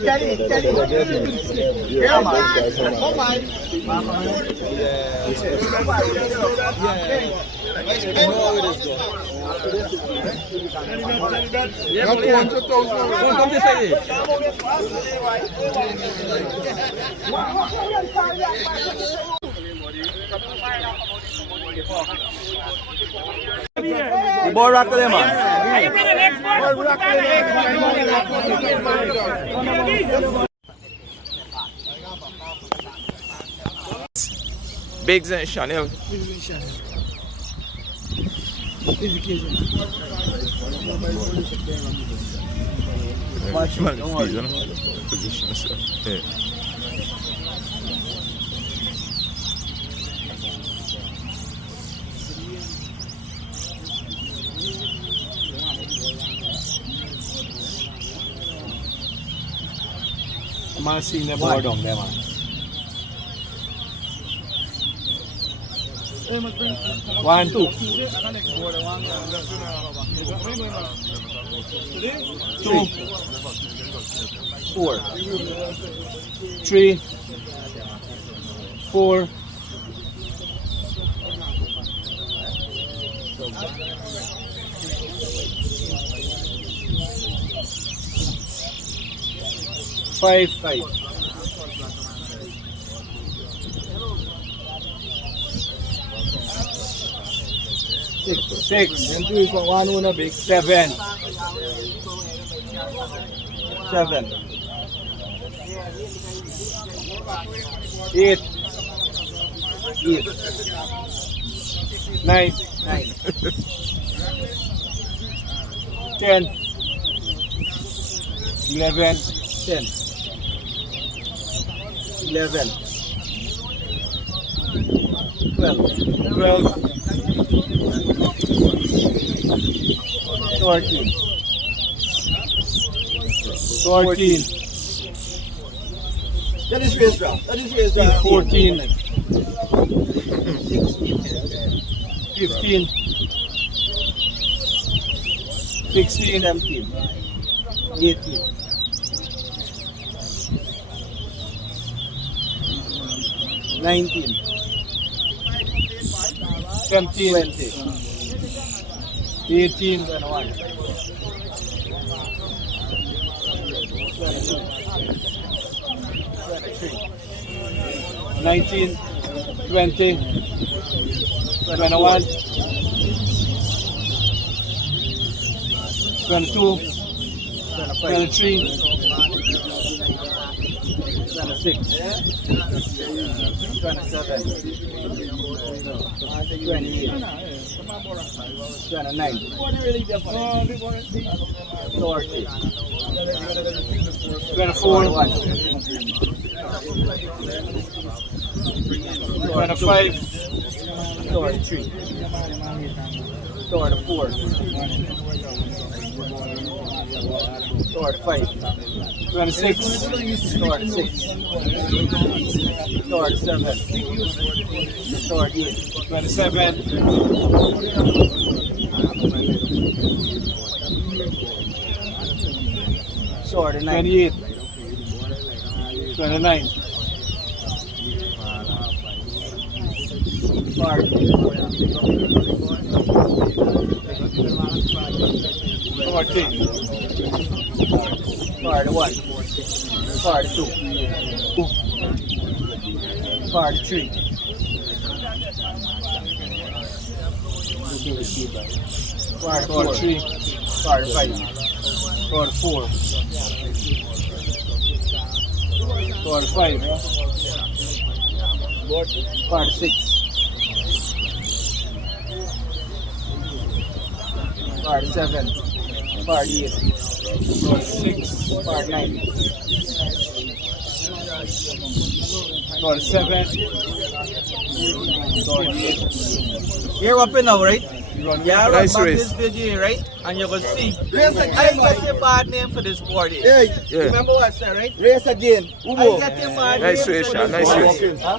Yeah, man. Come on. Not 200,000. Come this side. The ball rock there, man. Biggs and Chanel. Position yourself. Yeah. Man, seeing the ball down there, man. 1, 2. 2, 4, 3, 4, 5, 5. 6. And 2 is 1 una big. 7. 7. 8. 8. 9. 9. 10. 11. 10. 11. 12. 12. 14. 14. That is race round. 14. 15. 16. 17. 18. 19. 17. 20. 18. 21. 19, 20, 21, 22, 23, 26, 27, 28, 29, 30, 24, 25, 33, 34, 35, 26, 36, 37, 38, 27, 28, 29, 40, 41, 42, 43, 43, 45, 44, 45, 46, 47, 48, 46, 49, 47, 48. You're up in now, right? Yeah, run Nice back race. this video, right? And you will see. Race I again, get a bad name for this party. Yeah, Yeah. Remember what I said, right? race again. I Umo. get a bad Nice name race, for Sean. this Nice party. race. Huh?